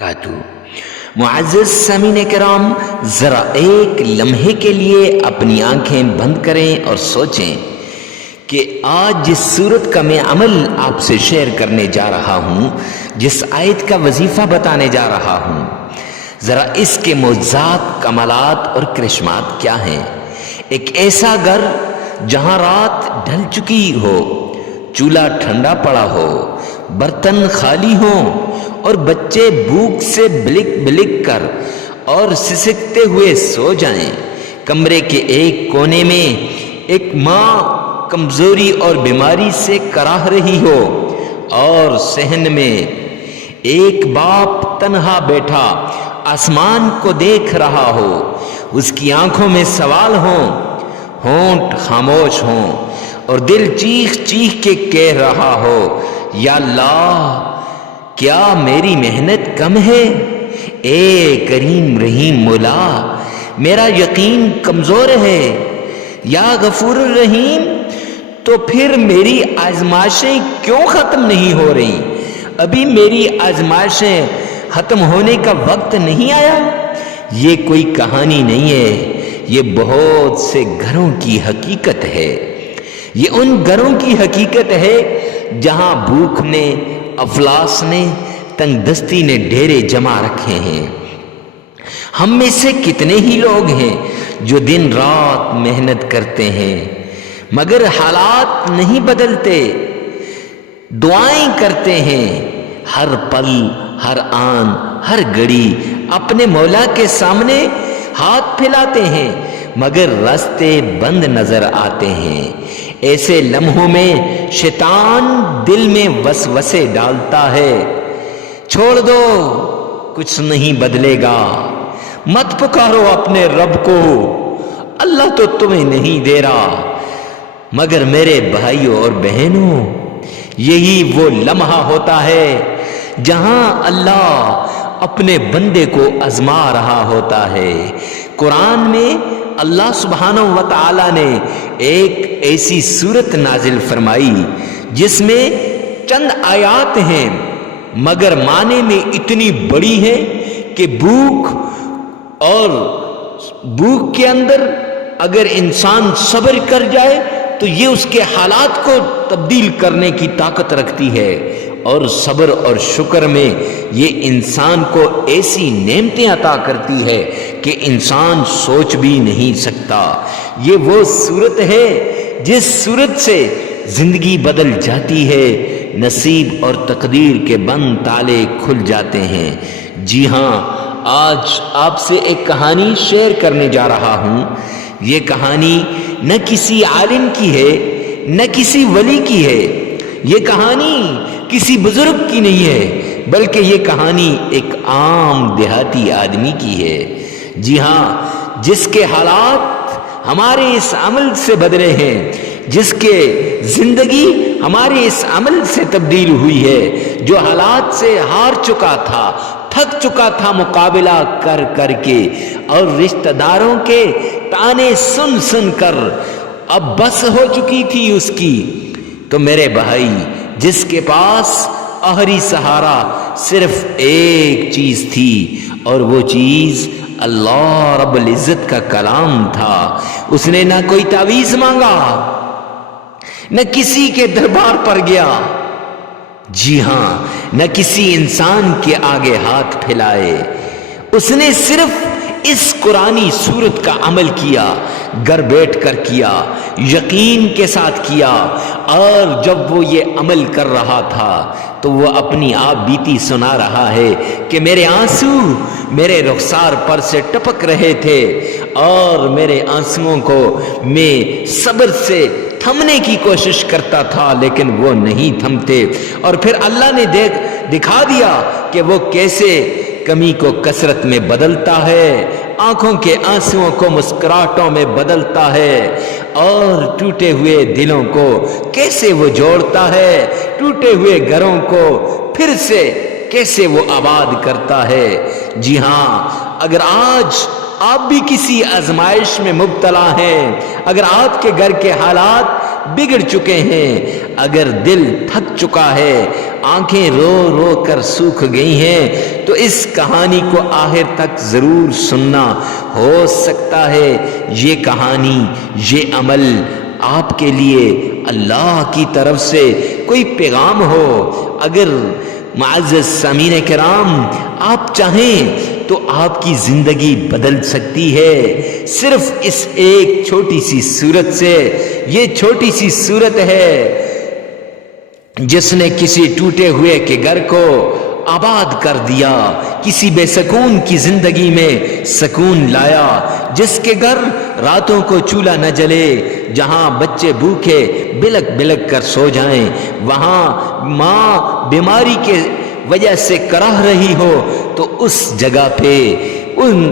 کاتو معزز سامعین کرام، ذرا ایک لمحے کے لیے اپنی آنکھیں بند کریں اور سوچیں کہ آج جس صورت کا میں عمل آپ سے شیئر کرنے جا رہا ہوں، جس آیت کا وظیفہ بتانے جا رہا ہوں، ذرا اس کے معجزات، کمالات اور کرشمات کیا ہیں۔ ایک ایسا گھر جہاں رات ڈھل چکی ہو، چولہا ٹھنڈا پڑا ہو، برتن خالی ہوں اور بچے بھوک سے بلک بلک کر اور سسکتے ہوئے سو جائیں۔ کمرے کے ایک کونے میں ایک ماں کمزوری اور بیماری سے کراہ رہی ہو، اور صحن میں ایک باپ تنہا بیٹھا آسمان کو دیکھ رہا ہو، اس کی آنکھوں میں سوال ہوں، ہونٹ خاموش ہوں اور دل چیخ چیخ کے کہہ رہا ہو، یا اللہ، کیا میری محنت کم ہے؟ اے کریم رحیم مولا، میرا یقین کمزور ہے۔ یا غفور الرحیم، تو پھر میری آزمائشیں کیوں ختم نہیں ہو رہی؟ ابھی میری آزمائشیں ختم ہونے کا وقت نہیں آیا؟ یہ کوئی کہانی نہیں ہے، یہ بہت سے گھروں کی حقیقت ہے۔ یہ ان گھروں کی حقیقت ہے جہاں بھوک نے، افلاس نے، تنگ دستی نے ڈیرے جما رکھے ہیں۔ ہم میں سے کتنے ہی لوگ ہیں جو دن رات محنت کرتے ہیں، مگر حالات نہیں بدلتے۔ دعائیں کرتے ہیں ہر پل، ہر آن، ہر گھڑی اپنے مولا کے سامنے ہاتھ پھیلاتے ہیں، مگر راستے بند نظر آتے ہیں۔ ایسے لمحوں میں شیطان دل میں وسوسے ڈالتا ہے، چھوڑ دو، کچھ نہیں بدلے گا، مت پکارو اپنے رب کو، اللہ تو تمہیں نہیں دے رہا۔ مگر میرے بھائیوں اور بہنوں، یہی وہ لمحہ ہوتا ہے جہاں اللہ اپنے بندے کو آزما رہا ہوتا ہے۔ قرآن میں اللہ سبحانہ و تعالی نے ایک ایسی صورت نازل فرمائی جس میں چند آیات ہیں، مگر معنی میں اتنی بڑی ہے کہ بھوک کے اندر اگر انسان صبر کر جائے تو یہ اس کے حالات کو تبدیل کرنے کی طاقت رکھتی ہے، اور صبر اور شکر میں یہ انسان کو ایسی نعمتیں عطا کرتی ہے کہ انسان سوچ بھی نہیں سکتا۔ یہ وہ صورت ہے جس صورت سے زندگی بدل جاتی ہے، نصیب اور تقدیر کے بند تالے کھل جاتے ہیں۔ جی ہاں، آج آپ سے ایک کہانی شیئر کرنے جا رہا ہوں۔ یہ کہانی نہ کسی عالم کی ہے، نہ کسی ولی کی ہے، یہ کہانی کسی بزرگ کی نہیں ہے، بلکہ یہ کہانی ایک عام دیہاتی آدمی کی ہے۔ جی ہاں، جس کے حالات ہمارے اس عمل سے بدلے ہیں، جس کے زندگی ہمارے اس عمل سے تبدیل ہوئی ہے، جو حالات سے ہار چکا تھا، تھک چکا تھا مقابلہ کر کر کے، اور رشتہ داروں کے تانے سن سن کر اب بس ہو چکی تھی اس کی، تو میرے بھائی، جس کے پاس آخری سہارا صرف ایک چیز تھی، اور وہ چیز اللہ رب العزت کا کلام تھا، اس نے نہ کوئی تعویذ مانگا، نہ کسی کے دربار پر گیا، جی ہاں، نہ کسی انسان کے آگے ہاتھ پھیلائے، اس نے صرف اس قرآنی صورت کا عمل کیا، گھر بیٹھ کر کیا، یقین کے ساتھ کیا، اور جب وہ یہ عمل کر رہا تھا تو وہ اپنی آپ بیتی سنا رہا ہے کہ میرے آنسو میرے رخسار پر سے ٹپک رہے تھے، اور میرے آنسوؤں کو میں صبر سے تھمنے کی کوشش کرتا تھا، لیکن وہ نہیں تھمتے، اور پھر اللہ نے دکھا دیا کہ وہ کیسے کمی کو کثرت میں بدلتا ہے، آنکھوں کے آنسوؤں کو مسکراہٹوں میں بدلتا ہے، اور ٹوٹے ہوئے دلوں کو کیسے وہ جوڑتا ہے، ٹوٹے ہوئے گھروں کو پھر سے کیسے وہ آباد کرتا ہے۔ جی ہاں، اگر آج آپ بھی کسی آزمائش میں مبتلا ہیں، اگر آپ کے گھر کے حالات بگڑ چکے ہیں، اگر دل تھک چکا ہے، آنکھیں رو رو کر سوکھ گئی ہیں، تو اس کہانی کو آخر تک ضرور سننا۔ ہو سکتا ہے یہ کہانی، یہ عمل آپ کے لیے اللہ کی طرف سے کوئی پیغام ہو۔ اگر معزز سامعین کرام آپ چاہیں تو آپ کی زندگی بدل سکتی ہے صرف اس ایک چھوٹی سی سورت سے۔ یہ چھوٹی سی سورت ہے جس نے کسی ٹوٹے ہوئے کے گھر کو آباد کر دیا، کسی بے سکون کی زندگی میں سکون لایا، جس کے گھر راتوں کو چولہا نہ جلے، جہاں بچے بھوکے بلک بلک کر سو جائیں، وہاں ماں بیماری کے وجہ سے کراہ رہی ہو، تو اس جگہ پہ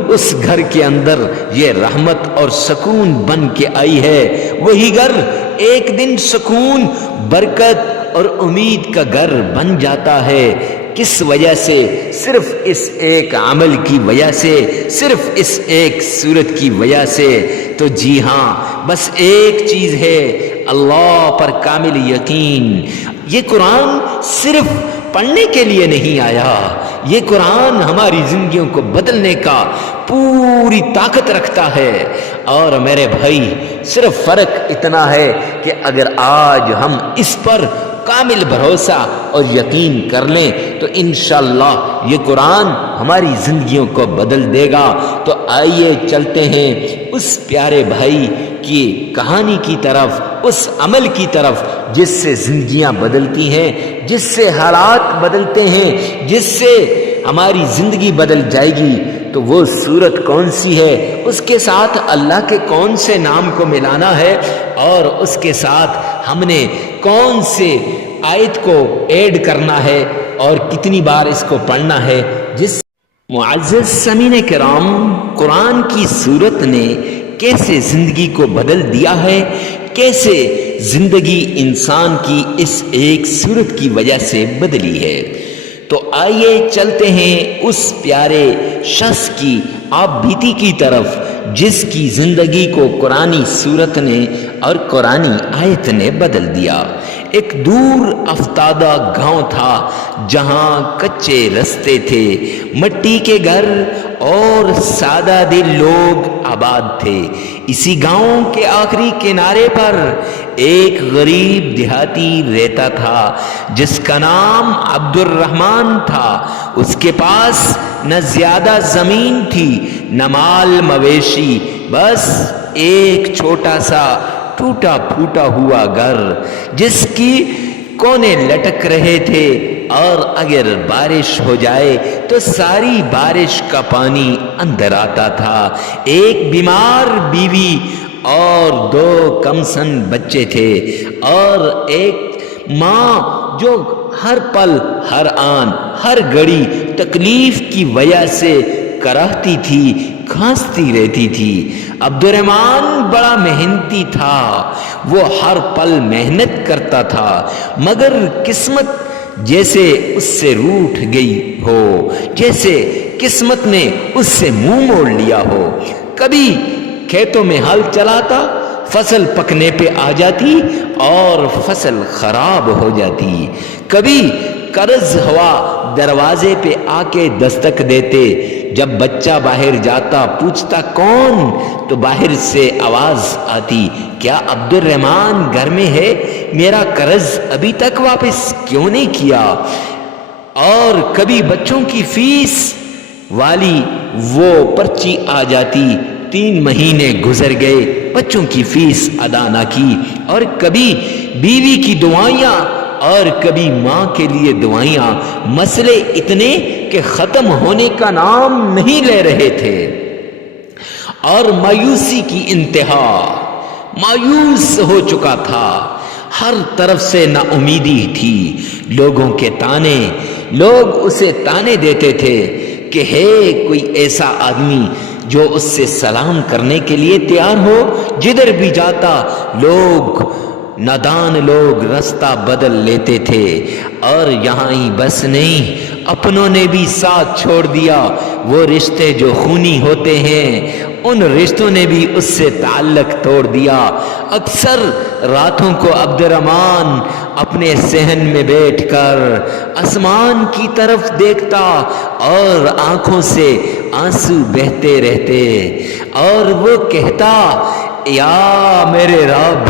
اس گھر کے اندر یہ رحمت اور سکون بن کے آئی ہے۔ وہی گھر ایک دن سکون، برکت اور امید کا گھر بن جاتا ہے۔ کس وجہ سے؟ صرف اس ایک عمل کی وجہ سے، صرف اس ایک صورت کی وجہ سے۔ تو جی ہاں، بس ایک چیز ہے، اللہ پر کامل یقین۔ یہ قرآن صرف پڑھنے کے لیے نہیں آیا، یہ قرآن ہماری زندگیوں کو بدلنے کا پوری طاقت رکھتا ہے۔ اور میرے بھائی، صرف فرق اتنا ہے کہ اگر آج ہم اس پر کامل بھروسہ اور یقین کر لیں تو انشاءاللہ یہ قرآن ہماری زندگیوں کو بدل دے گا۔ تو آئیے چلتے ہیں اس پیارے بھائی کی کہانی کی طرف، اس عمل کی طرف جس سے زندگیاں بدلتی ہیں، جس سے حالات بدلتے ہیں، جس سے ہماری زندگی بدل جائے گی۔ تو وہ صورت کون سی ہے، اس کے ساتھ اللہ کے کون سے نام کو ملانا ہے، اور اس کے ساتھ ہم نے کون سے آیت کو ایڈ کرنا ہے اور کتنی بار اس کو پڑھنا ہے۔ جس معزز سامعین کرام، قرآن کی صورت نے کیسے زندگی کو بدل دیا ہے، کیسے زندگی انسان کی اس ایک صورت کی وجہ سے بدلی ہے۔ تو آئیے چلتے ہیں اس پیارے شخص کی آپ بیتی کی طرف جس کی زندگی کو قرآنی صورت نے اور قرآنی آیت نے بدل دیا۔ ایک دور افتادہ گاؤں تھا جہاں کچے رستے تھے، مٹی کے گھر اور سادہ دل لوگ آباد تھے۔ اسی گاؤں کے آخری کنارے پر ایک غریب دیہاتی رہتا تھا جس کا نام عبد الرحمن تھا۔ اس کے پاس نہ زیادہ زمین تھی نہ مال مویشی، بس ایک چھوٹا سا ٹوٹا پھوٹا ہوا گھر جس کی کونے لٹک رہے تھے، اور اگر بارش ہو جائے تو ساری بارش کا پانی اندر آتا تھا۔ ایک بیمار بیوی اور 2 کم سن بچے تھے، اور ایک ماں جو ہر پل، ہر آن، ہر گھڑی تکلیف کی وجہ سے کراہتی تھی، کھانستی رہتی تھی۔ عبد الرحمن بڑا محنتی تھا، وہ ہر پل محنت کرتا تھا، مگر قسمت جیسے اس سے روٹھ گئی ہو، جیسے قسمت نے اس سے منہ موڑ لیا ہو۔ کبھی کھیتوں میں ہل چلاتا، فصل پکنے پہ آ جاتی اور فصل خراب ہو جاتی۔ کبھی قرض ہوا دروازے پہ آ کے دستک دیتے، جب بچہ باہر جاتا پوچھتا کون، تو باہر سے آواز آتی، کیا عبد الرحمن گھر میں ہے؟ میرا قرض ابھی تک واپس کیوں نہیں کیا؟ اور کبھی بچوں کی فیس والی وہ پرچی آ جاتی، 3 مہینے گزر گئے، بچوں کی فیس ادا نہ کی۔ اور کبھی بیوی کی دعائیاں اور کبھی ماں کے لیے دعائیاں، مسئلے اتنے کہ ختم ہونے کا نام نہیں لے رہے تھے، اور مایوسی کی انتہا، مایوس ہو چکا تھا، ہر طرف سے نا امیدی تھی، لوگوں کے تانے، لوگ اسے تانے دیتے تھے کہ ہے کوئی ایسا آدمی جو اس سے سلام کرنے کے لیے تیار ہو۔ جدھر بھی جاتا لوگ نادان لوگ راستہ بدل لیتے تھے، اور یہاں ہی بس نہیں، اپنوں نے بھی ساتھ چھوڑ دیا۔ وہ رشتے جو خونی ہوتے ہیں ان رشتوں نے بھی اس سے تعلق توڑ دیا۔ اکثر راتوں کو عبد الرحمن اپنے صحن میں بیٹھ کر آسمان کی طرف دیکھتا اور آنکھوں سے آنسو بہتے رہتے، اور وہ کہتا، یا میرے رب،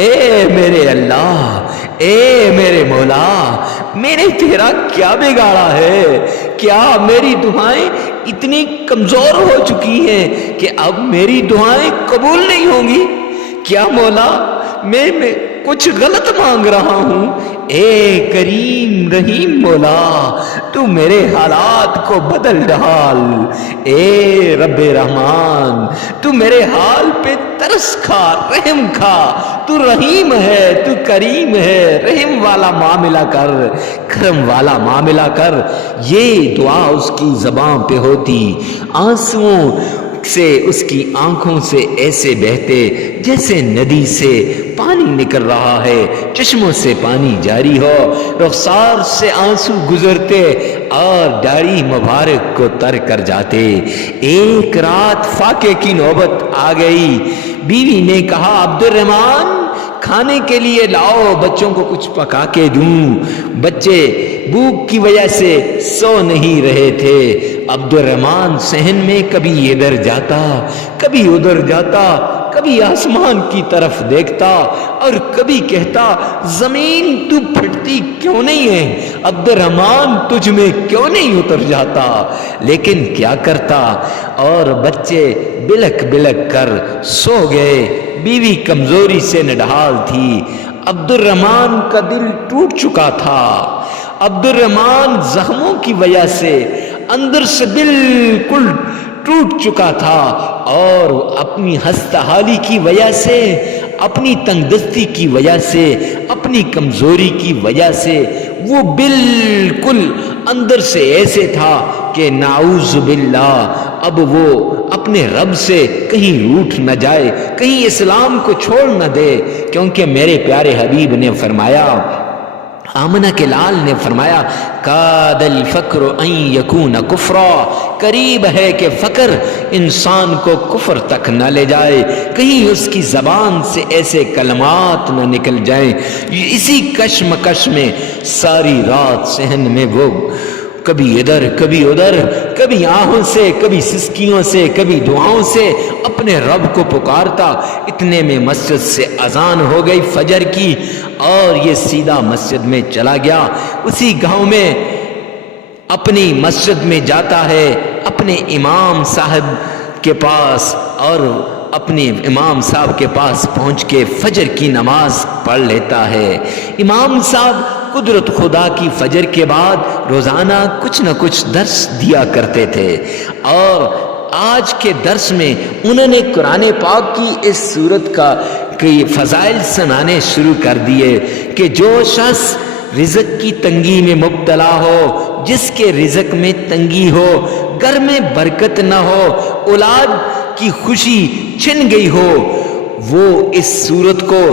اے میرے اللہ، اے میرے مولا، میں نے تیرا کیا بگاڑا ہے؟ کیا میری دعائیں اتنی کمزور ہو چکی ہیں کہ اب میری دعائیں قبول نہیں ہوں گی؟ کیا مولا میں کچھ غلط مانگ رہا ہوں؟ اے کریم رحیم مولا، تو میرے حالات کو بدل ڈال۔ اے رب رحمان، تو میرے حال پہ ترس کھا، رحم کھا۔ تو رحیم ہے، تو کریم ہے، رحم والا معاملہ کر، کرم والا معاملہ کر۔ یہ دعا اس کی زبان پہ ہوتی، آنسوؤں سے اس کی آنکھوں سے ایسے بہتے جیسے ندی سے پانی نکل رہا ہے، چشموں سے پانی جاری ہو، رخسار سے آنسو گزرتے اور داڑھی مبارک کو تر کر جاتے۔ ایک رات فاقے کی نوبت آ گئی۔ بیوی نے کہا، عبد الرحمن کھانے کے لیے لاؤ، بچوں کو کچھ پکا کے دوں۔ بچے بھوک کی وجہ سے سو نہیں رہے تھے۔ عبد الرحمن صحن میں کبھی ادھر جاتا، کبھی ادھر جاتا، کبھی آسمان کی طرف دیکھتا اور کبھی کہتا، زمین تو پھٹتی کیوں نہیں ہے؟ عبد الرحمن تجھ میں کیوں نہیں اتر جاتا؟ لیکن کیا کرتا، اور بچے بلک بلک کر سو گئے۔ بیوی کمزوری سے نڈھال تھی، عبد الرحمن کا دل ٹوٹ چکا تھا۔ عبد الرحمن زخموں کی وجہ سے اندر سے بالکل ٹوٹ چکا تھا، اور اپنی ہستحالی کی وجہ سے، اپنی تنگ دستی کی وجہ سے، اپنی کمزوری کی وجہ سے وہ بالکل اندر سے ایسے تھا کہ نعوذ باللہ اب وہ اپنے رب سے کہیں روٹھ نہ جائے، کہیں اسلام کو چھوڑ نہ دے، کیونکہ میرے پیارے حبیب نے فرمایا، آمنہ کے لال نے فرمایا، کاد الفقر ان یکون کفرا، قریب ہے کہ فقر انسان کو کفر تک نہ لے جائے، کہیں اس کی زبان سے ایسے کلمات نہ نکل جائیں۔ اسی کشمکش میں ساری رات صحن میں وہ کبھی ادھر کبھی ادھر، کبھی آہوں سے، کبھی سسکیوں سے، کبھی دعاؤں سے اپنے رب کو پکارتا۔ اتنے میں مسجد سے اذان ہو گئی فجر کی، اور یہ سیدھا مسجد میں چلا گیا۔ اسی گاؤں میں اپنی مسجد میں جاتا ہے، اپنے امام صاحب کے پاس، اور اپنے امام صاحب کے پاس پہنچ کے فجر کی نماز پڑھ لیتا ہے۔ امام صاحب قدرت خدا کی فجر کے بعد روزانہ کچھ نہ کچھ درس دیا کرتے تھے، اور آج کے درس میں انہوں نے قرآن پاک کی اس سورت کا کئی فضائل سنانے شروع کر دیے کہ جو شخص رزق کی تنگی میں مبتلا ہو، جس کے رزق میں تنگی ہو، گھر میں برکت نہ ہو، اولاد کی خوشی چھن گئی ہو، وہ اس سورت کو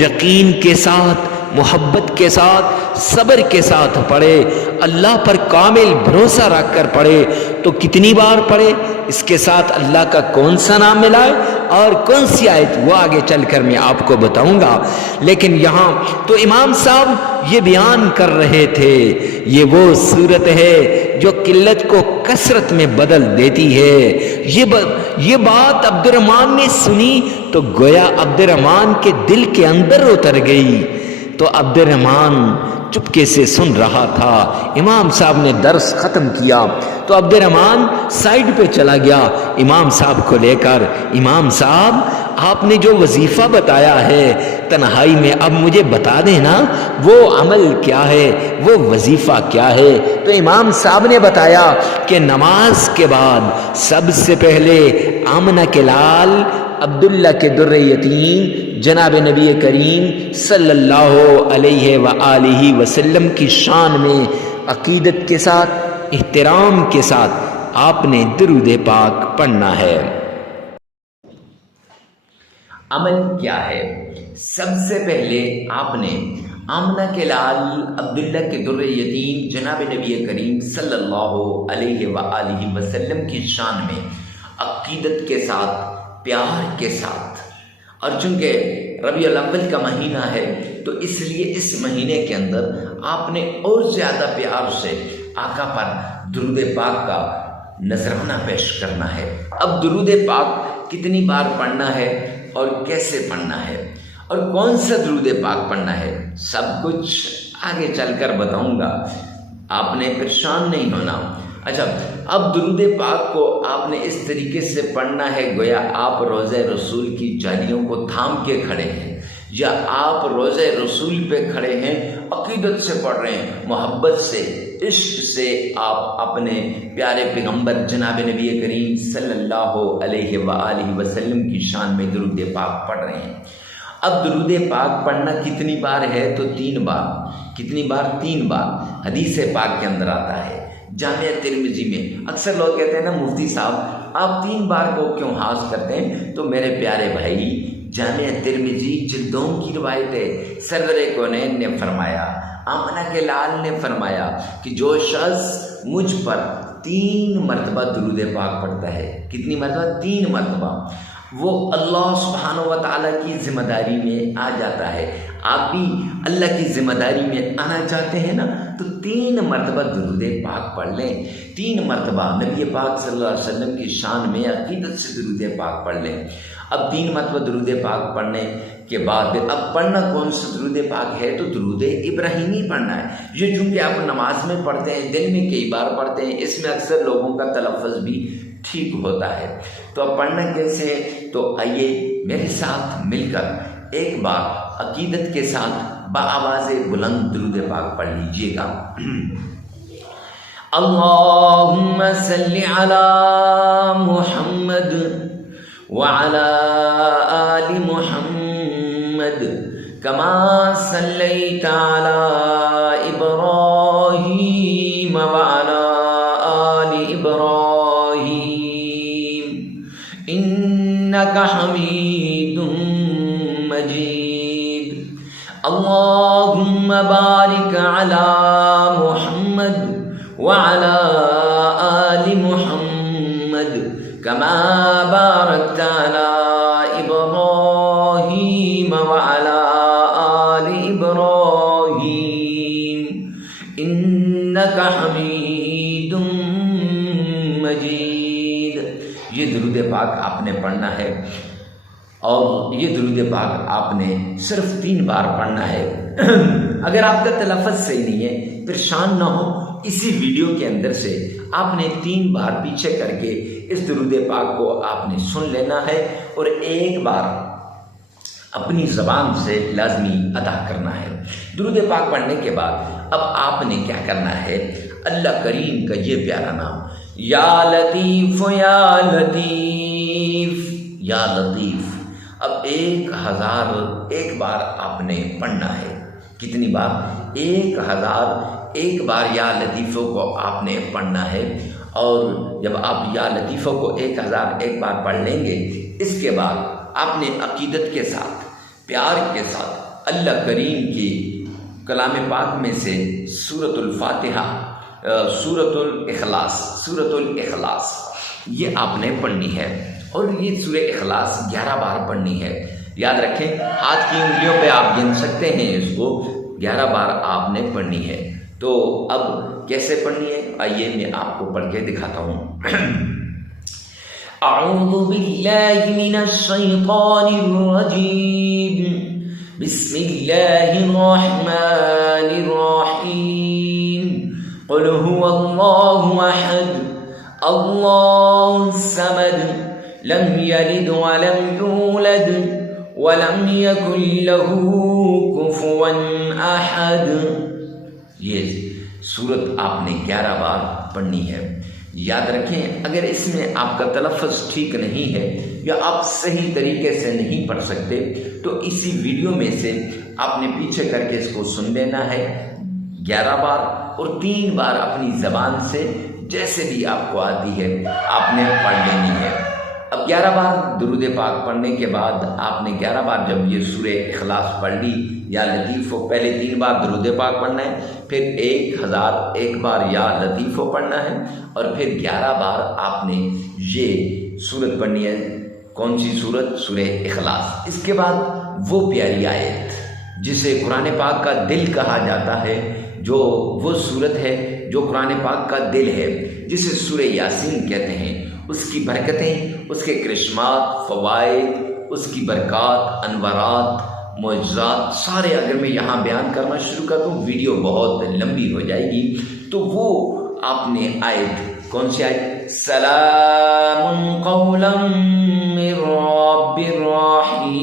یقین کے ساتھ، محبت کے ساتھ، صبر کے ساتھ پڑھے، اللہ پر کامل بھروسہ رکھ کر پڑھے تو کتنی بار پڑھے، اس کے ساتھ اللہ کا کون سا نام ملائے اور کون سی آیت، وہ آگے چل کر میں آپ کو بتاؤں گا۔ لیکن یہاں تو امام صاحب یہ بیان کر رہے تھے، یہ وہ صورت ہے جو قلت کو کثرت میں بدل دیتی ہے۔ یہ بات عبد الرحمن نے سنی تو گویا عبد الرحمن کے دل کے اندر اتر گئی۔ تو عبد الرحمن چپکے سے سن رہا تھا، امام صاحب نے درس ختم کیا تو عبد الرحمن سائیڈ پہ چلا گیا امام صاحب کو لے کر، امام صاحب آپ نے جو وظیفہ بتایا ہے تنہائی میں، اب مجھے بتا دینا وہ عمل کیا ہے، وہ وظیفہ کیا ہے۔ تو امام صاحب نے بتایا کہ نماز کے بعد سب سے پہلے آمنہ کے لال عبداللہ کے در یتیم جناب نبی کریم صلی اللہ علیہ وآلہ وسلم کی شان میں عقیدت کے ساتھ، احترام کے ساتھ آپ نے درود پاک پڑھنا ہے۔ عمل کیا ہے؟ سب سے پہلے آپ نے آمنہ کے لال عبداللہ کے در یتیم جناب نبی کریم صلی اللہ علیہ وآلہ وسلم کی شان میں عقیدت کے ساتھ، پیار کے ساتھ، اور چونکہ ربیع الاول کا مہینہ ہے تو اس لیے اس مہینے کے اندر آپ نے اور زیادہ پیار سے آقا پر درود پاک کا نذرانہ پیش کرنا ہے۔ اب درود پاک کتنی بار پڑھنا ہے اور کیسے پڑھنا ہے اور کون سا درود پاک پڑھنا ہے، سب کچھ آگے چل کر بتاؤں گا، آپ نے پریشان نہیں ہونا۔ اچھا، اب درود پاک کو آپ نے اس طریقے سے پڑھنا ہے گویا آپ روضہ رسول کی جالیوں کو تھام کے کھڑے ہیں، یا آپ روضہ رسول پہ کھڑے ہیں، عقیدت سے پڑھ رہے ہیں، محبت سے، عشق سے آپ اپنے پیارے پیغمبر جناب نبی کریم صلی اللہ علیہ وآلہ وسلم کی شان میں درود پاک پڑھ رہے ہیں۔ اب درود پاک پڑھنا کتنی بار ہے تو 3 بار۔ کتنی بار؟ 3 بار۔ حدیث پاک کے اندر آتا ہے جامعہ ترمذی میں۔ اکثر لوگ کہتے ہیں نا مفتی صاحب آپ 3 بار کو کیوں حاص کرتے ہیں؟ تو میرے پیارے بھائی، جامعہ ترمذی جلدوں کی روایت ہے، سرور کونین نے فرمایا، آمنہ کے لال نے فرمایا کہ جو شخص مجھ پر 3 مرتبہ درود پاک پڑھتا ہے، کتنی مرتبہ؟ 3 مرتبہ، وہ اللہ سبحانہ و تعالیٰ کی ذمہ داری میں آ جاتا ہے۔ آپ بھی اللہ کی ذمہ داری میں آنا چاہتے ہیں نا، تو 3 مرتبہ درود پاک پڑھ لیں۔ 3 مرتبہ نبی پاک صلی اللہ علیہ وسلم کی شان میں عقیدت سے درود پاک پڑھ لیں۔ اب 3 مرتبہ درود پاک پڑھنے کے بعد اب پڑھنا کون سا درود پاک ہے تو درود ابراہیمی پڑھنا ہے۔ یہ چونکہ آپ نماز میں پڑھتے ہیں، دن میں کئی بار پڑھتے ہیں، اس میں اکثر لوگوں کا تلفظ بھی ٹھیک ہوتا ہے۔ تو اب پڑھنا کیسے ہے؟ تو آئیے میرے ساتھ مل کر ایک بار عقیدت کے ساتھ بآواز بلند درود پاک پڑھ لیجئے گا۔ اللہم صلی علی محمد وعلی آل محمد کما صلیت علی ابراہیم وعلی آل ابراہیم انک حمید مجید۔ اللہم بارک علی محمد وعلی آل محمد کما بارکت علی ابراہیم وعلی آل ابراہیم انک حمید مجید۔ یہ درود پاک آپ نے پڑھنا ہے، اور یہ درود پاک آپ نے صرف 3 بار پڑھنا ہے۔ اگر آپ کا تلفظ صحیح نہیں ہے، پریشان نہ ہو، اسی ویڈیو کے اندر سے آپ نے 3 بار پیچھے کر کے اس درود پاک کو آپ نے سن لینا ہے، اور ایک بار اپنی زبان سے لازمی ادا کرنا ہے۔ درود پاک پڑھنے کے بعد اب آپ نے کیا کرنا ہے؟ اللہ کریم کا یہ پیارا نام یا لطیف یا لطیف یا لطیف، اب 1001 بار آپ نے پڑھنا ہے۔ کتنی بار؟ 1001 بار یا لطیفوں کو آپ نے پڑھنا ہے، اور جب آپ یا لطیفوں کو 1001 بار پڑھ لیں گے، اس کے بعد آپ نے عقیدت کے ساتھ، پیار کے ساتھ اللہ کریم کی کلام پاک میں سے سورۃ الفاتحہ، سورۃ الاخلاص یہ آپ نے پڑھنی ہے، اور یہ سورہ اخلاص 11 بار پڑھنی ہے۔ یاد رکھیں، ہاتھ کی انگلیوں پہ آپ گن سکتے ہیں، اس کو 11 بار آپ نے پڑھنی ہے۔ تو اب کیسے پڑھنی ہے آئیے میں آپ کو پڑھ کے دکھاتا ہوں۔ اعوذ باللہ من الشیطان الرجیم، بسم اللہ الرحمن الرحیم، قل هو اللہ احد اللہ الصمد لم یلد ولم یولد ولم یکن له کفوا احد۔ یہ سورت آپ نے 11 بار پڑھنی ہے۔ یاد رکھیں، اگر اس میں آپ کا تلفظ ٹھیک نہیں ہے یا آپ صحیح طریقے سے نہیں پڑھ سکتے تو اسی ویڈیو میں سے آپ نے پیچھے کر کے اس کو سن لینا ہے 11 بار، اور 3 بار اپنی زبان سے جیسے بھی آپ کو آتی ہے آپ نے پڑھ لینی ہے۔ اب 11 بار درود پاک پڑھنے کے بعد آپ نے 11 بار جب یہ سورہ اخلاص پڑھ لی یا لطیف ہو، پہلے 3 بار درود پاک پڑھنا ہے، پھر 1001 بار یا لطیف ہو پڑھنا ہے، اور پھر 11 بار آپ نے یہ سورت پڑھنی ہے۔ کون سی سورت؟ سورہ اخلاص۔ اس کے بعد وہ پیاری آیت جسے قرآن پاک کا دل کہا جاتا ہے، جو وہ سورت ہے جو قرآن پاک کا دل ہے، جسے سورہ یاسین کہتے ہیں، اس کی برکتیں، اس کے کرشمات، فوائد، اس کی برکات، انوارات، معجزات سارے اگر میں یہاں بیان کرنا شروع کر دوں ویڈیو بہت لمبی ہو جائے گی، تو وہ آپ نے آیت، کون سی آیت؟ سلام قولا من رب الرحیم،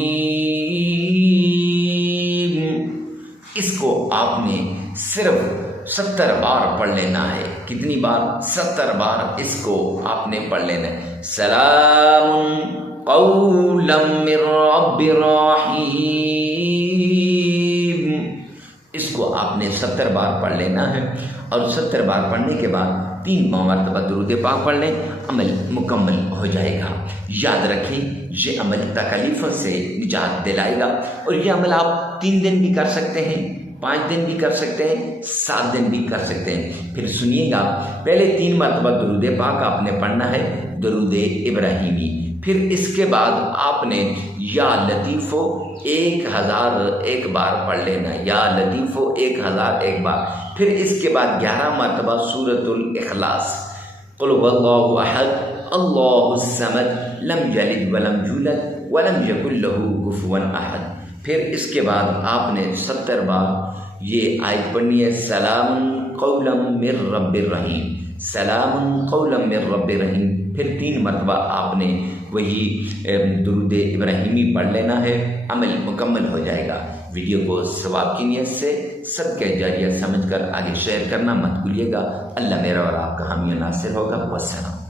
اس کو آپ نے صرف 70 بار پڑھ لینا ہے۔ کتنی بار؟ 70 بار اس کو آپ نے پڑھ لینا ہے۔ سلام قولا من رب الرحیم، اس کو آپ نے 70 بار پڑھ لینا ہے، اور 70 بار پڑھنے کے بعد 3 مرتبہ درود پاک پڑھ لیں، عمل مکمل ہو جائے گا۔ یاد رکھیں یہ عمل تکلیفوں سے نجات دلائے گا، اور یہ عمل آپ 3 دن بھی کر سکتے ہیں، 5 دن بھی کر سکتے ہیں، 7 دن بھی کر سکتے ہیں۔ پھر سنیے گا، پہلے 3 مرتبہ درود پاک آپ نے پڑھنا ہے، درود ابراہیمی، پھر اس کے بعد آپ نے یا لطیفو 1001 بار پڑھ لینا، یا لطیفو 1001 بار، پھر اس کے بعد 11 مرتبہ سورۃ الاخلاص، قل هو اللہ احد اللہ الصمد لم یلد ولم یولد ولم یکن له کفوا احد، پھر اس کے بعد آپ نے 70 بار یہ آیت پڑھنی ہے، سلام قولا من رب الرحیم، سلام قولا من رب الرحیم، پھر 3 مرتبہ آپ نے وہی درود ابراہیمی پڑھ لینا ہے، عمل مکمل ہو جائے گا۔ ویڈیو کو ثواب کی نیت سے صدقہ جاریہ سمجھ کر آگے شیئر کرنا مت بھولیے گا۔ اللہ میرا اور آپ کا حامی و ناصر ہوگا۔ والسلام۔